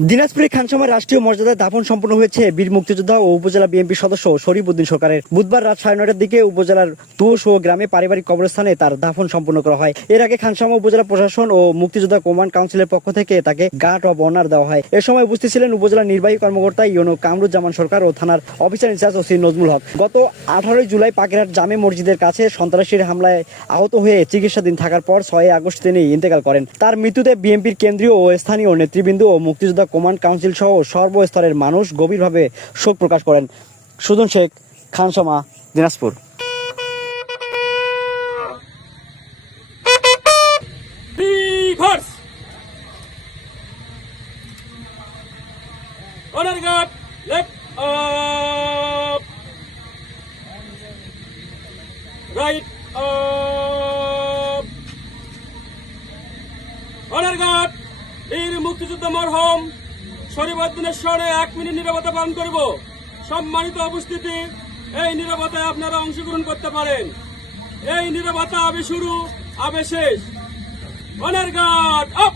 দিনাজপুরে খানসামার রাষ্ট্রীয় মর্যাদায় দাফন সম্পন্ন হয়েছে বীর মুক্তিযোদ্ধা ও উপজেলা বিএনপি সদস্য শরীফ উদ্দিন সরকারের। বুধবার রাত সাড়ে নয়টার দিকে উপজেলার তুষ ও গ্রামে পারিবারিক কবরস্থানে তার দাফন সম্পন্ন করা হয়। এর আগে খানসামা উপজেলা প্রশাসন ও মুক্তিযোদ্ধা কমান্ড কাউন্সিলের পক্ষ থেকে তাকে গার্ড অব অনার দেওয়া হয়। এ সময় উপস্থিত ছিলেন উপজেলা নির্বাহী কর্মকর্তা ইউনো কামরুজ্জামান সরকার ও থানার officer in charge OC Nazmul Haque. গত আঠারোই জুলাই পাকিরহাট জামে মসজিদের কাছে সন্ত্রাসীর হামলায় আহত হয়ে চিকিৎসাধীন থাকার পর ছয় আগস্ট তিনি ইন্তেকাল করেন। তার মৃত্যুতে বিএনপির কেন্দ্রীয় ও স্থানীয় নেতৃবৃন্দ ও মুক্তিযোদ্ধা কমান্ড কাউন্সিল সহ সর্বস্তরের মানুষ গভীরভাবে শোক প্রকাশ করেন Sujan Sheikh, Khansama, Dinajpur. Right, up. Honor মুক্তিযুদ্ধ মরহম শরীফুদ্দিনের স্মরণে এক মিনিট নিরাপত্তা পালন করব। সম্মানিত উপস্থিতি, এই নিরাপত্তায় আপনারা অংশগ্রহণ করতে পারেন। এই নিরাপত্তা আবে শুরু, আবে শেষ। Honour guard up!